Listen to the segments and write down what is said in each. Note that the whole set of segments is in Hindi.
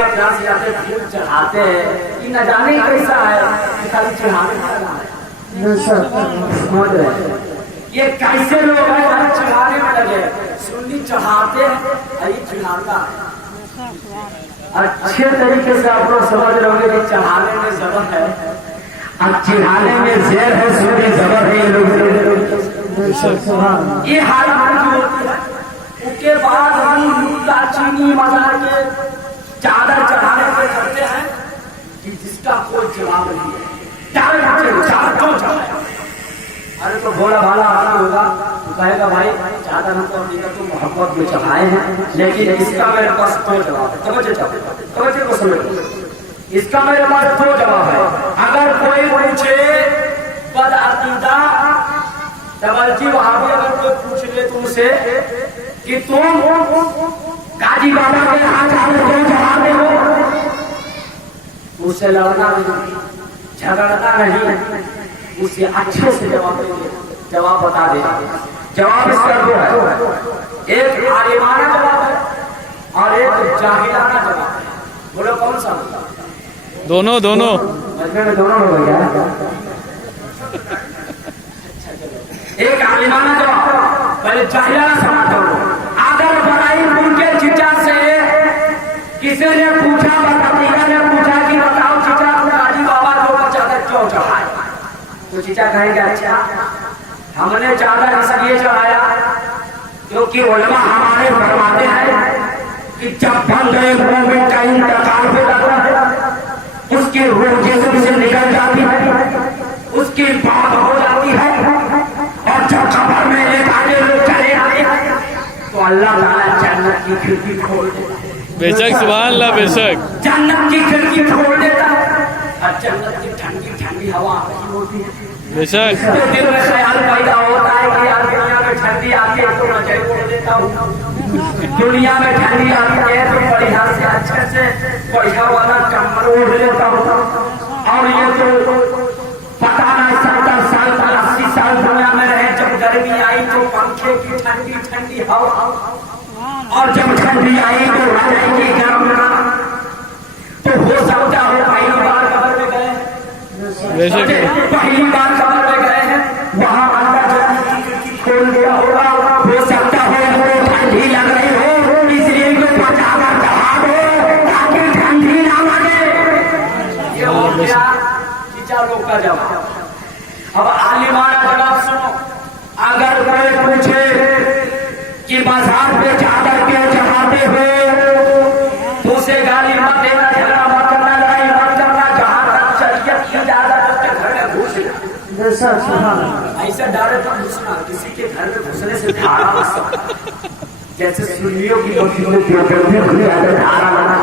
के ध्यान से जाते फूल चढ़ाते हैं कि न जाने कैसा है, खाली चढ़ाने वाला है। ये कैसे लोग हैं चढ़ाने में लगे, सुन्नी चढ़ाते हैं, चढ़ाता है। अच्छे तरीके से आप लोग समझ रहे कि चढ़ाने में जबर है, अब चढ़ाने में जेर है, सुन्नी जबर है। ये हाल होती है। उसके बाद हम चीनी मजार के चादर चढ़ाने पे करते हैं कि जिसका कोई जवाब नहीं है, अरे तो भोला भाला आना होगा तो कहेगा भाई चादर हमको तो मोहब्बत में चढ़ाए हैं, लेकिन इसका मेरे पास दो जवाब है। तवज्जो को समझो, इसका मेरे पास दो जवाब है। अगर कोई पूछे बदअकीदा डबलजी वहाबी, अगर कोई पूछ ले तुमसे कि तुम काजी बाबा के यहाँ क्यों चढ़ाते हो, उससे लड़ना नहीं, झगड़ना नहीं, उसे अच्छे से जवाब बता दे। जवाब इसका दो है, एक आलिमाना जवाब है और एक जाहिलाना जवाब है। बोलो कौन सा? दोनों दोनों हो गया। एक आलिमाना जवाब, पहले जाहिलाना समाज। अगर बड़ाई उनके चिचा से किसी ने पूछा, बतीजा ने पूछा कि बताओ चिचा काजी बाबा को चादर क्यों चढ़ाए, तो चिचा कहेंगे अच्छा हमने चादर इसलिए चढ़ाया क्योंकि उलमा हमारे फरमाते हैं कि जब बंदे मोमिन का इंतकाल हो जाता है, उसकी रूह जिस्म से निकल जाती है, उसकी बात हो जाती है, और जब कब्र में एक आगे लोग चले आते हैं तो अल्लाह ताला जन्नत की खिड़की खोल देता है। बेशक सुभान अल्लाह, बेशक जन्नत की खिड़की खोल देता है और जन्नत की ठंडी ठंडी हवा होती है। बेशक दिल में ख्याल पैदा होता है कि यार दुनिया में ठंडी आती है तो मैं जरूर लेता हूँ, दुनिया में ठंडी आती है तो बढ़िया से अच्छे से बढ़िया वाला कम्बल ओढ़ लेता हूँ। और ये तो पता नहीं 70 साल 80 साल दुनिया में रहे, जब गर्मी आई तो पंखे की ठंडी ठंडी हवा, और जब ठंडी आई तो रजाई की गर्म। तो हो सकता है पहली बार कब्र में गए, पहली बार कब्र में गए हैं, वहां अंदर जन्नत की खिड़की खोल दिया होगा। हो सकता है वो ठंडी लग रही हो, इसलिए को चादर चढ़ा दो ताकि ठंडी ना लगे। ये हो गया चिचा लोग का जवाब। अब आलिमाना जवाब सुनो। अगर कोई पूछे कि बाजार पे चादर क्यों चढ़ाते हो, तो उसे गाली मत देना, झगड़ा मत करना, लड़ाई मत करना। जहां तक शरीयत की इजाजत उसके घर में घुसना, ऐसा डायरेक्ट घुसना, किसी के घर में घुसने से धारा जैसे सुन्नियों की धारा लगा,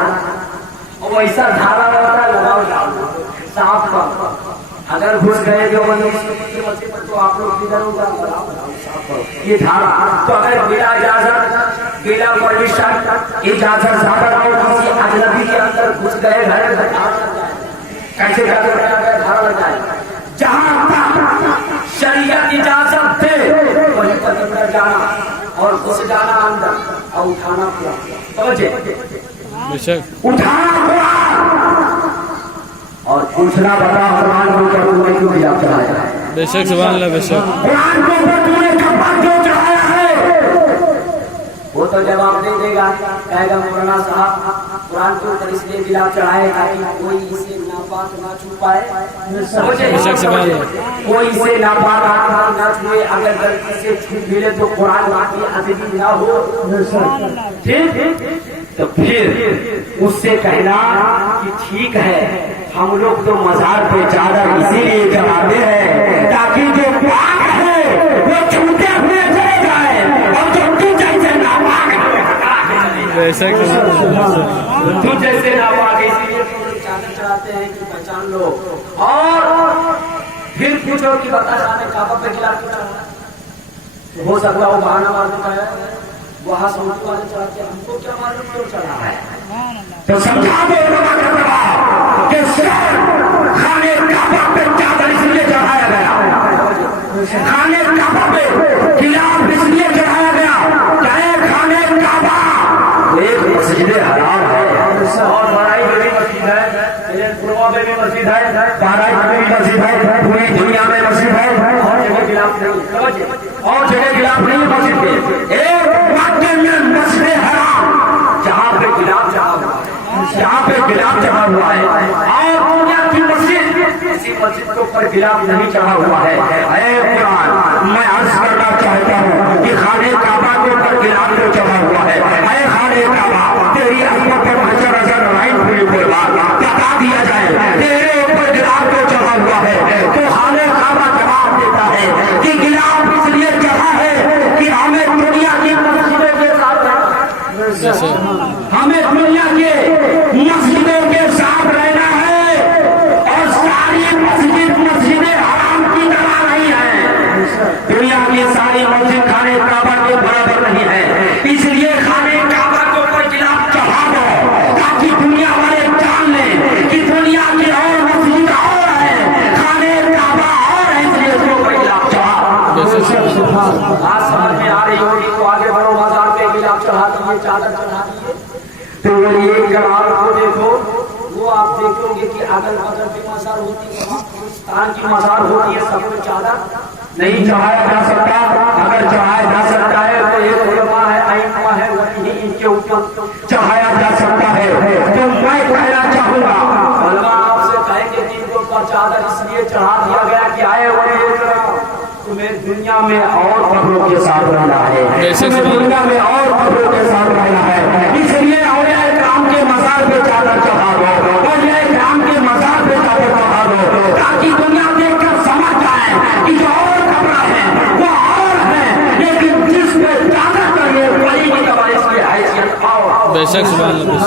और वैसा धारा लगाओ साफ कर। अगर घुस गए जो तो आप लोग किधर होगा, ये धारा। तो अगर बिना इजाजत, बिना परमिशन, इजाजत ज्यादा हो, किसी अजनबी के अंदर घुस गए घर में, कैसे धारा लग जाए। जहां शरीयत इजाजत दे वहीं पर अंदर जाना और घुस जाना अंदर और उठाना पूरा, समझे? उठाना पूरा और पूछना बता कुरान को तुमने क्यों हिजाब चढ़ाया है? बेशक सुभान अल्लाह, बेशक कुरान को तुमने कब्र क्यों चढ़ाया है? वो तो जवाब दे देगा, कहेगा मौलाना साहब कुरान के ऊपर इसलिए हिजाब चढ़ाए ताकि कोई इसे नापाक ना छू पाए। बेशक सुभान अल्लाह, कोई इसे नापाक ना छुए, अगर गलती से छू मिले तो कुरान की अदबी ना हो। ठीक, तो फिर उससे कहना कि ठीक है, हम लोग तो मजार पे चादर इसीलिए चढ़ाते हैं ताकि जो पाक है वो छूते हुए चले जाए, और जो तू जैसे नापाक है बेशक तू जैसे नापाक है, इसीलिए चादर चढ़ाते हैं कि पहचान लो। और फिर पूछो कि बता खाने काबा पे खिला क्यों चढ़ा, हो सकता है वो बहाना मार देता है, वहां सऊदी वाले चढ़ाते, हमको क्या मालूम क्यों चढ़ा है। तो समझा दो कि खाने काबा पे चादर इसलिए चढ़ाया गया, खाने काबा पे खिलाफ इसलिए चढ़ाया गया, चाहे खाने काबा एक मस्जिद हराम है और बड़ा में भी मस्जिद है, बहराइच में भी मस्जिद है, पूरी दुनिया में मस्जिद है, और जगह गिलाफ नहीं, समझिए, और जगह गिलाफ नहीं मस्जिद के। एक वाक्य में मस्जिद हराम, जहाँ पे गिलाफ जहाँ हुआ है, जहाँ पे गिलाफ जहाँ हुआ है, और दुनिया की मस्जिद किसी मस्जिद के ऊपर गिलाफ नहीं चढ़ा हुआ है। कुरान मैं अर्ज करना चाहता हूँ कि खाने काबा के ऊपर गिलाफ जो चढ़ा हुआ है, खाने काबा तेरी अजमत पर हजर हजर राइट पूरी बता दिया जाए, तेरे ऊपर गिलाफ जो चढ़ा हुआ है, तो खाने काबा जवाब देता है कि गिलाफ इसलिए चढ़ा है कि हमें दुनिया की मस्जिदों के साथ, हमें दुनिया के मस्जिदों के साथ रहना है, और सारी मस्जिदें हराम की तरह नहीं है। दुनिया की सारी मस्जिद खाने काबा के बराबर नहीं है, इसलिए खाने काबा के ऊपर गिलाफ चढ़ा दो ताकि दुनिया वाले जान लें कि दुनिया की और मस्जिद और है, खाने काबा और है, इसलिए उसको गिलाफ चढ़ा। आज समझ में आ रही होगी तो आगे बढ़ो, बाजार पे गिलाफ चढ़ा दीजिए, चादर चढ़ा दीजिए, तो ये जनाब को देखो, वो आप देखोगे कि अगल बगल भी मजार होती है, हिंदुस्तान की मजार होती है, सब में चादर नहीं चढ़ाया जा सकता। अगर चढ़ाया जा सकता है तो एक उलमा है, आइमा है, वही इनके ऊपर चढ़ाया जा सकता है। तो मैं कहना चाहूंगा, उलमा आपसे कहेंगे कि इनके ऊपर चादर इसलिए चढ़ा दिया गया कि आए वही तुम्हें दुनिया में और कब्रों के साथ रहना है, दुनिया में और कब्रों के साथ रहना है, इसलिए औलिया इकराम के मज़ार पे चादर चढ़ा दो, औलिया इकराम के मज़ार पे चादर चढ़ा दो, ताकि दुनिया देखकर समझ जाए कि जो और कब्र है वो और है, लेकिन जिस पे चादर चाहिए वही की कब्र, इसकी हैसियत और बेशक सुभान अल्लाह।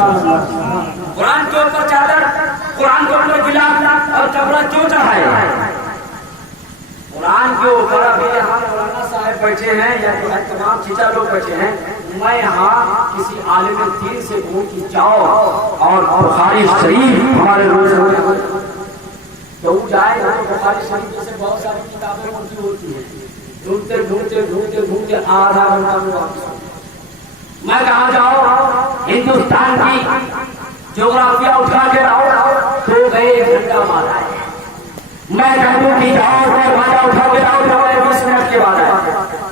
कुरान के ऊपर चादर, कुरान के ऊपर गिलाफ और कब्र क्यों चढ़ाए? कुरान के ऊपर अभी यहाँ मौलाना साहब बैठे हैं या तो तमाम चीजा लोग बैठे हैं, मैं यहाँ किसी आलिम दीन से कहूँ कि जाओ और बुखारी शरीफ हमारे रोज तो जाए ना, तो बुखारी शरीफ जैसे बहुत सारी किताबें उनकी होती है, ढूंढते ढूंढते ढूंढते ढूंढते आधा घंटा में वापस। मैं कहाँ जाओ, हिंदुस्तान की ज्योग्राफिया उठा के लाओ तो गए 1 घंटा मारा है। मैं कहूँ कि जाओ तो मारा उठा के लाओ तो 20 मिनट के बाद आए।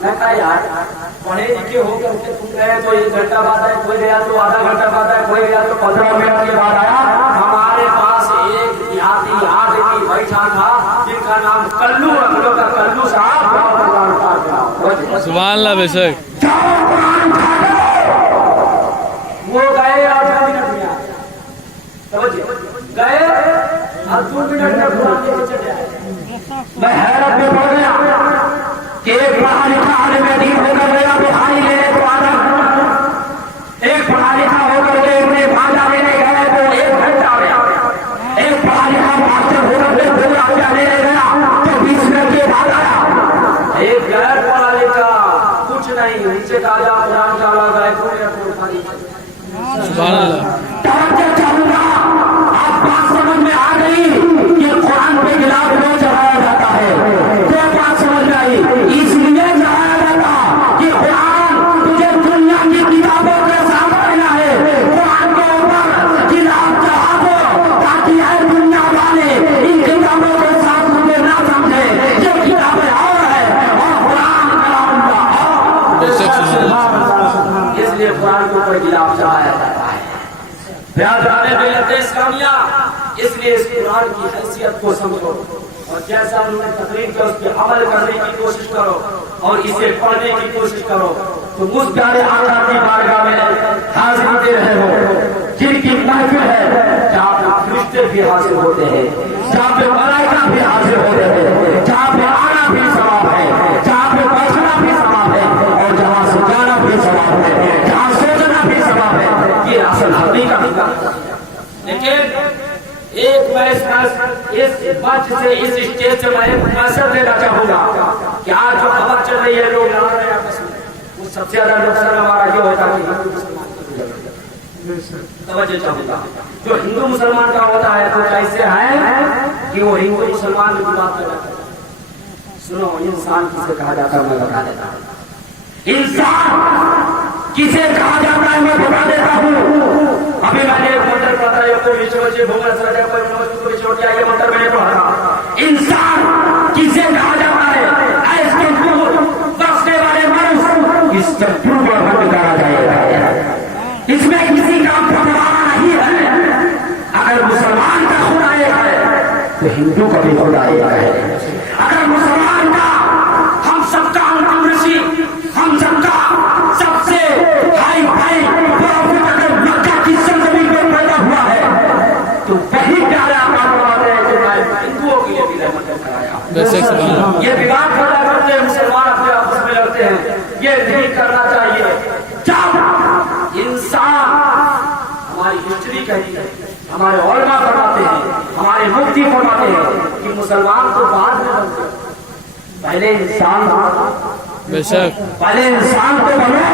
मैं कहा यार पढ़े लिखे होकर के तुम गए तो 1 घंटा बाद आए, कोई गया तो आधा घंटा बाद आए, कोई गया तो 15 मिनट के बाद आया। हमारे पास एक देहाती आदमी बैठा था जिनका नाम कल्लू, हम लोग का कल्लू साहब, सुभान अल्लाह। बेशक वो गए 8 मिनट में आए, समझिए गए और 2 मिनट में कुरान के चले आए। मैं हैरत में पड़ गया कि एक पढ़ा लिखा आलिम दीन होकर गया बुखारी लेने को आधा घंटा, एक पढ़ा लिखा होकर के अपने भाजा लेने गए तो 1 घंटा गया, एक पढ़ा लिखा मास्टर होकर के 2 घंटा लेने गया तो 20 मिनट के बाद आया। एक गैर पढ़ा लिखा कुछ नहीं, उनसे ताजा कुरान का गए सुभान अल्लाह। चाहूंगा आप बात समझ में आ गई कि कुरान पे गिलाफ क्यों चढ़ाया जाता है, तो बात समझ में आई, इसलिए चढ़ाया जाता कि कुरान तुझे दुनिया की किताबों के साथ रहना है, कुरान के ऊपर गिलाफ चढ़ा दो ताकि हर दुनिया वाले इन किताबों के साथ मुझे ना समझे, ये किताबें और है और कुरान कलामुल्लाह। इसलिए कुरान के ऊपर गिलाफ चढ़ाया जाता है। इसलिए इस कुरान की हैसियत को समझो और जैसा उन्होंने तकरीर किया उस पर अमल करने की कोशिश करो और इसे पढ़ने की कोशिश करो, तो मुझ प्यारे आका की बारगाह में हाजिर दे रहे हो, जिनकी महफिल है जहाँ पे फरिश्ते भी हाजिर होते हैं, जहाँ पे मलाइका भी हाजिर होते हैं, जहाँ पे आना भी सवाब है, जहाँ पे बैठना भी सवाब है और जहाँ से जाना भी सवाब है, जहाँ सोचना भी सवाब है। ये असल हकीकत। लेकिन एक मैं इस मंच से इस स्टेज से मैं मैसेज देना चाहूंगा कि आज जो खबर चल रही है लोग वो सबसे ज्यादा नुकसान हमारा ये होता है, समझे चाहूंगा जो हिंदू मुसलमान का होता है तो कैसे है कि वो हिंदू मुसलमान की बात कर रहा है। सुनो, इंसान किसे कहा जाता है मैं बता देता हूँ। इंसान किसे कहा जाता है मैं बता देता हूँ। अभी मैंने एक होटल पता है तो विश्व बच्चे भूमन सर पर तो हिंदू का भी खुदा एक है। अगर मुसलमान का हम सबका अंतिम ऋषि, हम सबका सबसे हाई फाई प्रॉफिट अगर मक्का की सरजमीन में पैदा हुआ है तो वही प्यारा मानवाते हैं जो मैं हिंदुओं के लिए भी रहमत कराया। ये विवाद पैदा करते हैं, मुसलमान अपने आपस में लड़ते हैं, ये नहीं करना चाहिए। जब इंसान, हमारी हिस्ट्री कहती है, हमारे उलमा फरमाते हैं, हमारे मुफ्ती फरमाते हैं कि मुसलमान तो बाद में बनते हैं, पहले इंसान बेशक पहले इंसान को बनो,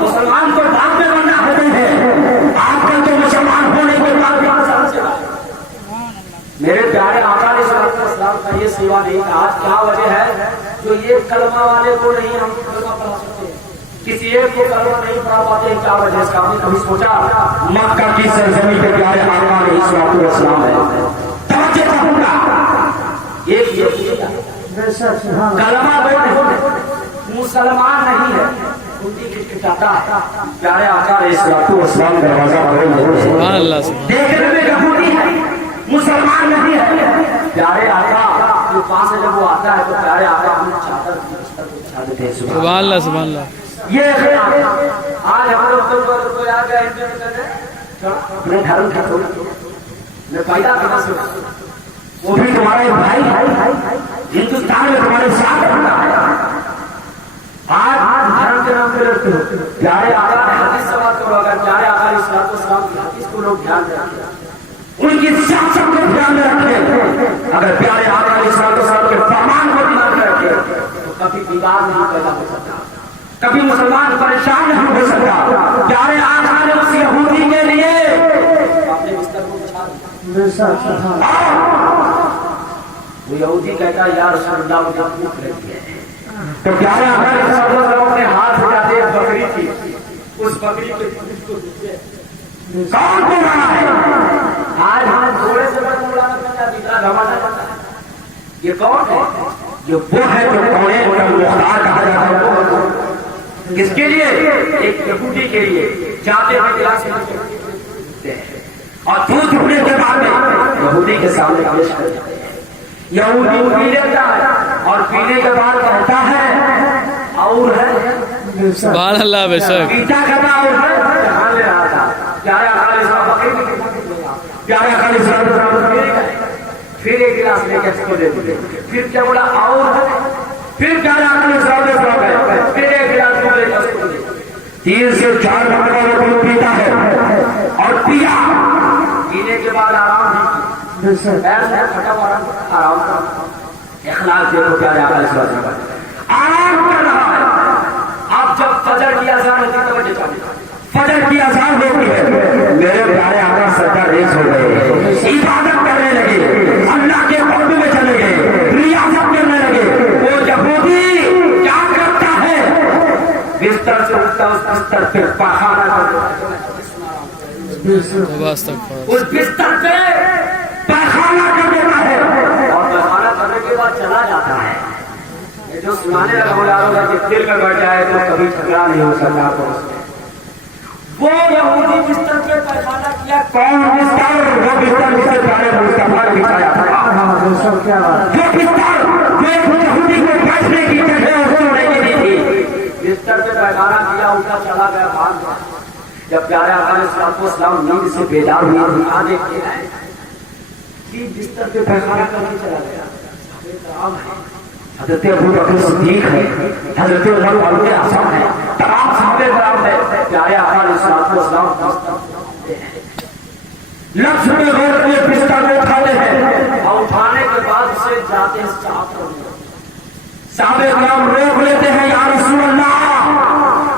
मुसलमान को बाद में बनना होते हैं। आजकल तो मुसलमान होने के बाद भी इंसान से मेरे प्यारे आका ने इस्लाम का ये सेवा नहीं। आज क्या वजह है जो ये कलमा वाले को नहीं हम कलमा पढ़ा सकते, किसी एक को कलमा नहीं पढ़ा पाते, क्या वजह इसका आपने कभी सोचा? मक्का की सरजमीन पे प्यारे आका ने इस्लाम है, तवज्जो रखूंगा, एक कलमा बोल मुसलमान नहीं है, प्यारे आका ने इस्लाम दरवाजा सुभान अल्लाह देखने में यहूदी है, मुसलमान नहीं है। प्यारे आका के पास जब वो आता है तो प्यारे आका अपनी चादर बिछा देते हैं। सुभान अल्लाह ये आज हम लोग तो आ गए अपने धर्म का मैं पैदा करना से वो भी तुम्हारे भाई हिंदुस्तान में तुम्हारे साथ रहता है। आज धर्म के नाम पे लड़ते हो। प्यारे आका ने हदीस समाप्त करो, अगर प्यारे आका इस्लाम की हदीस को लोग ध्यान दें, उनकी सियासत को ध्यान में रखें, अगर प्यारे आका इस्लाम के फरमान को ध्यान में रखें तो कभी विवाद नहीं पैदा हो सकता, कभी मुसलमान परेशान नहीं हो सकता। प्यारे आका ने उस यहूदी के लिए अपने बिस्तर को बिछा दिया। वो यहूदी कहता है यार रसूलुल्लाह मुझे भूख लगी है, तो प्यारे आका ने हाथ उठाते एक बकरी थी, उस बकरी के कौन बोल रहा है? आज हम थोड़े से ये कौन है? ये वो है जो कौने का मुख्तार कहा जाता है। किसके लिए? एक यहूदी के लिए। जाते हैं गिलास और दूध उठने के बाद में यहूदी के सामने पेश कर जाते हैं। यहूदी पी लेता है और पीने के बाद कहता है और है सुभान अल्लाह बेशक पीता कहता और है कहाँ ले रहा था। प्यारे आका प्यारे आका फिर एक गिलास लेकर इसको दे दिए, फिर क्या बोला और है, फिर प्यारे आका फिर एक गिलास लेकर इसको दे, 3 से 4 घंटे वो दूध पीता है और पिया, पीने के बाद आराम आराम इखलास देखो प्यारे आका आराम कर रहा है। अब जब फजर की अज़ान होती है, फजर की अज़ान होती है, मेरे प्यारे आका सरकार रेस हो गए, इबादत करने लगे, अल्लाह के हुक्म में चले गए, रियासत करने लगे। वो यहूदी क्या करता है? बिस्तर से उठता, उस बिस्तर पे पखाना करता, उस बिस्तर पे पखाना कर देता है और पखाना करने के बाद चला जाता है। ये जो सुनाने लगा कि दिल में बैठ जाए तो कभी झगड़ा नहीं हो सकता। वो यहूदी बिस्तर पे पैखाना किया, कौन बिस्तर? वो बिस्तर जिसे प्यारे मुस्तफा ने बिछाया था, जो बिस्तर जो यहूदी को बैठने की जगह सोने की दी थी, बिस्तर पे पैखाना किया, उठा चला गया भाग गया। जब प्यारे आका इस्लाम नींद से बेदार हुआ, यहाँ देखते हैं कि बिस्तर पे पैखाना करके चला गया। हज़रत अबू बकर सिद्दीक है, हज़रत उमर फारूक आज़म है, तमाम साहबे कराम है। प्यारे आका लफ्ज़ में गौर किए, बिस्तर में उठाते हैं और उठाने के बाद उसे जाते साहबे कराम रोक लेते हैं, या रसूल अल्लाह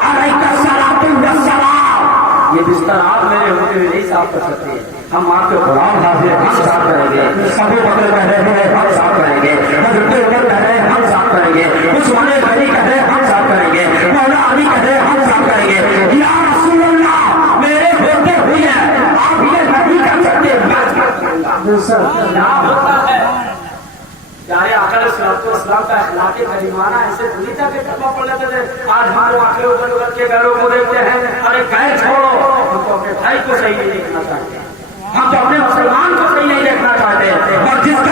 अलैका सलातु वस्सलाम, ये बिस्तर आप मेरे होते हुए नहीं साफ कर सकते, हम आपके गुलाम हाजिर, हम साफ करेंगे। अबू बकर कह रहे हैं हम साफ करेंगे, हज़रत उमर कह रहे हैं हम साफ करेंगे, उस्मान गनी कह रहे हैं हम साफ करेंगे, मौला अली कह रहे हैं हम साफ करेंगे। या रसूल अल्लाह मेरे होते हुए आप ये नहीं कर सकते, क्या होता है? प्यारे आका इस्लाम का अखलाक करीमाना ऐसे बुरी तरह के पढ़ लेते थे। आज हमारे आंखें ऊपर के घरों को देखते हैं, अरे कहे छोड़ो, हम तो अपने भाई को सही नहीं देखना चाहते, हम तो अपने मुसलमान को सही नहीं देखना चाहते, और जिसका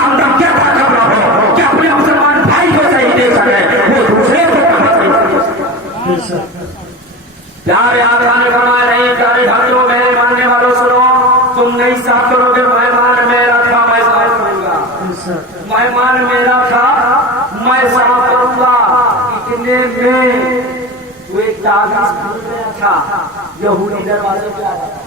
प्यारे आका ने फरमाया नहीं प्यारे भक्तों मेरे मानने वालों सुनो, तुम नहीं साफ करोगे मेहमान मेरा था मैं साफ करूंगा, मेहमान मेरा था मैं साफ करूंगा। इतने में वो एक ताबीज भूल गया था, यहूदी दरवाजे पे आ गया,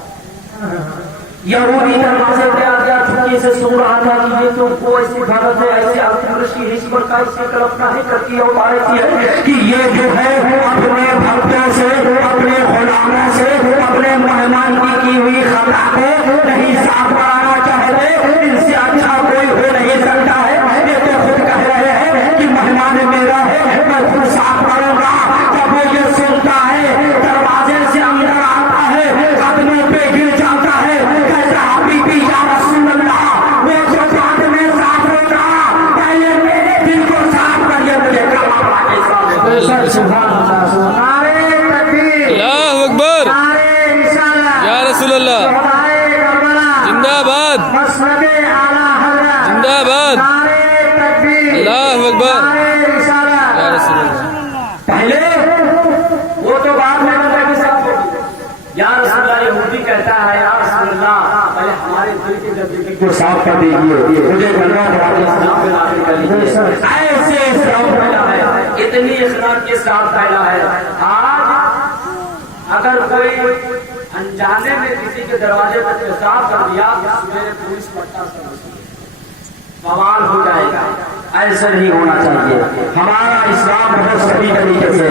यहूदी दरवाजे पे आ गया, चुकी से सुन रहा था कि ये तुमको ऐसी भारत है ऐसे अतिवृष्टि इस प्रकार से कल्पना है करती है उतारती है कि ये जो है अपने भक्तों से अपने गुलामों से अपने मेहमान की हुई खबरा को नहीं साफ कराना चाहते, इनसे अच्छा कोई हो नहीं सकता है। ये तो खुद कह रहे हैं कि मेहमान मेरा है मैं खुद साफ करूंगा। जब वो ये सुनता है दरवाजे से अंदर आता है, कदमों पे गिर जाता है, कहता हबीबी या रसूल अल्लाह, वो जो बाद में साफ होगा पहले मेरे दिल को साफ करिए, मुझे कलमा के सामने। सुभान अल्लाह, नारे तकबीर, अल्लाहु अकबर, नारे रिसालत, या रसूल अल्लाह, जिंदाबाद, मसनदे आला हज़रत, जिंदाबाद, नारे तकबीर, अल्लाहु अकबर, नारे रिसालत। या रसूल अल्लाह। पहले वो तो बाद में बंदा भी साफ होगी। या रसूलुल्लाह यहूदी कहता है या रसूलुल्लाह पहले हमारे दिल के गंदगी को साफ कर दीजिए, मुझे गंगा दरवाजे इस्लाम में दाखिल कर लीजिए। ऐसे इस्लाम फैला है, इतनी इस्लाम के साथ फैला है। आज अगर कोई अनजाने में किसी के दरवाजे पर पेशाब कर दिया सवेरे पुलिस पट्टा से बवाल हो जाएगा, ऐसा नहीं होना चाहिए। हमारा इस्लाम बहुत सही तरीके से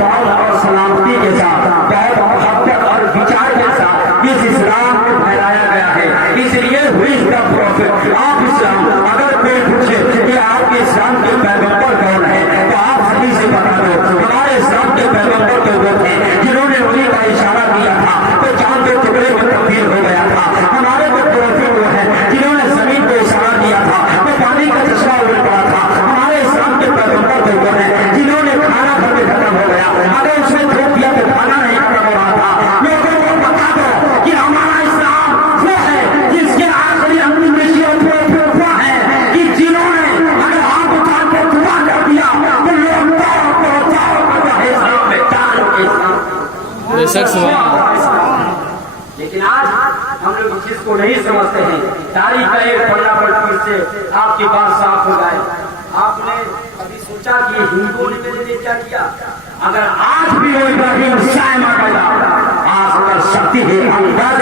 बहुत और सलामती के साथ बहुत मोहब्बत और विचार के साथ इस इस्लाम को फैलाया गया है। इसलिए हुई इसका प्रॉफिट आप इस्लाम अगर कोई पूछे कि आपके इस्लाम के पैगंबर कौन है तो आप हदीस से बता दो हमारे इस्लाम के पैगंबर तो वो थे जिन्होंने उन्हीं का इशारा किया था तो चांद के टुकड़े में तब्दील हो गया था। हमारे तो प्रॉफिट वो है जिन्होंने जमीन को इशारा किया था तो पानी का चश्मा उड़ पड़ा था। हमारे इस्लाम के पैगंबर तो वो है जिन्होंने खाना खाते खत्म हो गया, अगर उसने थोक दिया तो खाना नहीं खत्म हो रहा था। लोगों को बता दो कि हमारा इस्लाम वो है जिसके आखिरी अंतिम विषयों वो है कि जिन्होंने अगर हाथ उठा के दुआ कर दिया तो लोग इस्लाम में बेशक सुभान अल्लाह। लेकिन आज हम लोग इस चीज को नहीं समझते हैं। तारीख का एक पन्ना पर फिर से आपकी बात साफ हो जाए। आपने कभी सोचा कि हिंदुओं ने मेरे लिए क्या किया? अगर आज भी वो इब्राहिम शायमा पैदा आज अगर शक्ति है अंदाज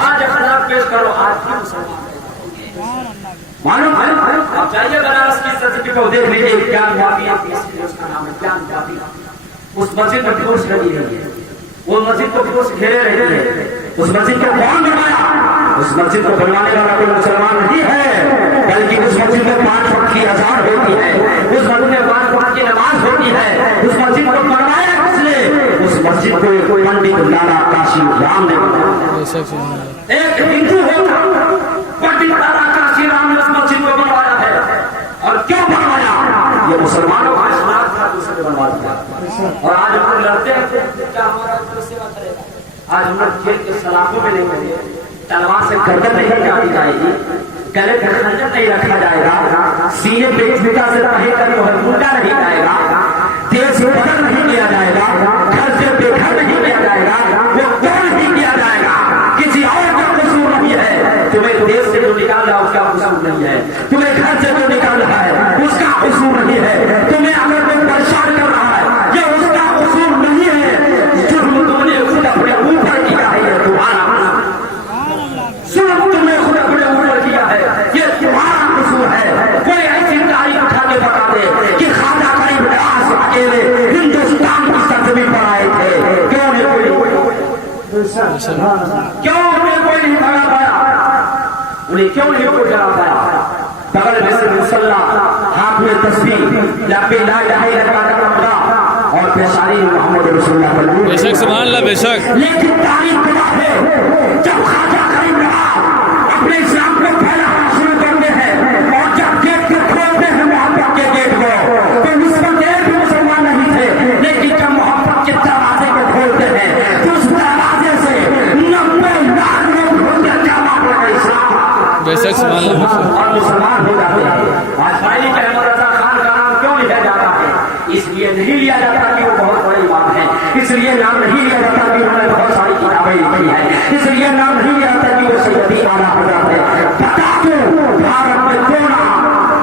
आज अखलाक पेश करो, आज भी मुसलमान मालूम है। आप जाइए बनारस की सरस्वती को देख लीजिए, ज्ञान वापी उसका नाम है ज्ञान वापी। उस मस्जिद में फूस लगी रही है, वो मस्जिद को फूस घेरे रहे हैं। उस मस्जिद को कौन बनाया? उस मस्जिद को बनवाने वाला कोई मुसलमान नहीं है, बल्कि उस मस्जिद में 5 वक्त की अज़ान होती है, उस मस्जिद में 5 वक्त की नमाज होती है। उस मस्जिद को बनवाया किसने? उस मस्जिद को एक पंडित लाला काशी राम ने बनाया। बेशक सुभान अल्लाह। एक हिंदू होगा पंडित लाला काशी राम ने उस मस्जिद को बनवाया है। और क्यों बनवाया? ये मुसलमानों का इस्लाम था, दूसरे बनवा दिया। और आज हम लोग लड़ते हैं क्या हमारा उनको सेवा करेगा? आज हम लोग खेल के सलाखों में नहीं होंगे, तलवार से गर्दन नहीं काटी जाएगी, गले पर खंजर नहीं रखा जाएगा, सीने पे जूता से नहीं करी है मुंडा नहीं जाएगा, देश से बदल नहीं किया जाएगा, घर से बेघर नहीं किया जाएगा, वो कौन नहीं किया जाएगा? किसी और का कसूर नहीं है। तुम्हें देश से जो निकाल रहा उसका कसूर नहीं है, तुम्हें घर से जो निकाल रहा है उसका कसूर नहीं है, तुम्हें अगर कोई परेशान कर रहा है ये उसका कसूर नहीं है। जुर्म तुमने खुद अपने ऊपर किया है, ये तुम्हारा जुर्म तुमने खुद अपने ऊपर किया है, ये तुम्हारा कसूर है। कोई ऐसी तारीख उठा के बता दे कि खाजा गरीब दास अकेले हिंदुस्तान की सरजमीन पर आए थे, क्यों उन्हें कोई नहीं भगा पाया? उन्हें क्यों नहीं कोई जला पाया? बगल में से मुसल्ला, हाथ में तस्बीह, लब्बे ला इलाहा इल्लल्लाह और पेशानी मोहम्मद रसूलुल्लाह पर। बेशक सुभान अल्लाह, बेशक। लेकिन तारीख गवाह है जब खाजा गरीब रहा अपने इस्लाम को फैलाना शुरू करते हैं और जब गेट को खोलते हैं मोहब्बत के गेट को, तो उस वक्त एक भी मुसलमान नहीं थे। लेकिन जब मोहब्बत के दरवाजे को खोलते हैं तो उस दरवाजे से 90 लाख लोग होकर जमा होकर इस्लाम बेशक सुभान अल्लाह, और मुसलमान हो जाते हैं। आज भाई के अहमद रजा खान का नाम क्यों लिया जाता है? इसलिए नहीं लिया जाता कि इसलिए नाम नहीं लिया जाता कि उन्होंने बहुत सारी किताबें लिखी है, इसलिए नाम नहीं लिया जाता कि वो सैयदी आला हज़रत है। बता दो भारत में कोना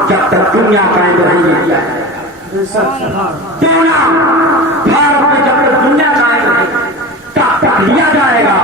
जब तक दुनिया कायम रहेगी, कोना भारत में जब तक दुनिया कायम रहेगी तब तक लिया जाएगा।